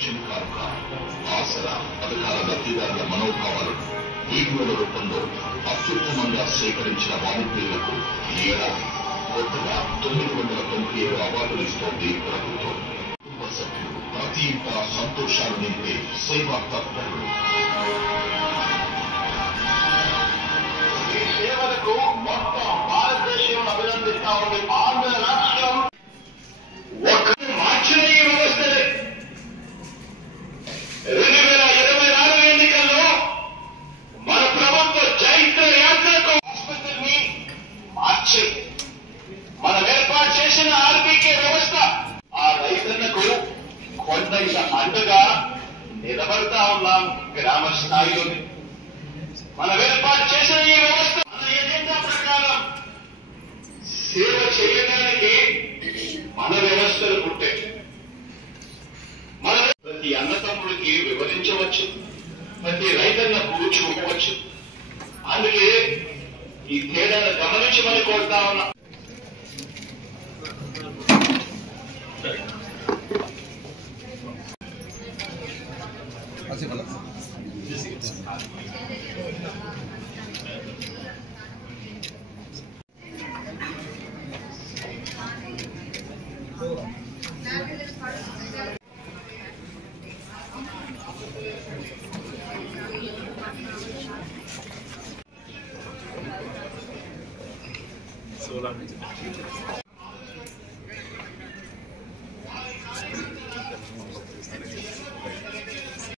కానుక ఆసరా పథకాల లబ్ధిదారుల మనోభావాలను వీడియోల రూపంలో అత్యుత్తమంగా సేకరించిన వాలంటీర్లకు ఈ ఏడాది కొత్తగా 997 అవార్డులు ఇస్తోంది ప్రభుత్వం. కుటుంబ సభ్యులు ప్రతి ఇంట సంతోషాలు నింపే సేవా తత్పరులు. ఈ సేవలకు మొత్తం భారతదేశం అభినందిస్తా ఉంది. ఆంధ్ర రాష్ట్రం మార్చిన ఈ వ్యవస్థలే 2024 ఎన్నికల్లో మన ప్రభుత్వ చైత్ర యాత్రకు ఆసుపత్రిని మార్చి మనం ఏర్పాటు చేసిన ఆర్బీకే వ్యవస్థ ఆ రైతన్నకు కొంత అండగా నిలబడతా ఉన్నాం. గ్రామ స్థాయిలోని మనం ఏర్పాటు చేసిన ఈ వ్యవస్థ మన ఎజెండా ప్రకారం సేవ చేయడానికి మన వ్యవస్థలు పుట్టాయి. మన ప్రతి అన్నతమ్ముడికి వివరించవచ్చు, ప్రతి రైతన్నకు చూపవచ్చు. అందుకే ఈ తేడాను గమనించమని కోరుతా ఉన్నా. Solar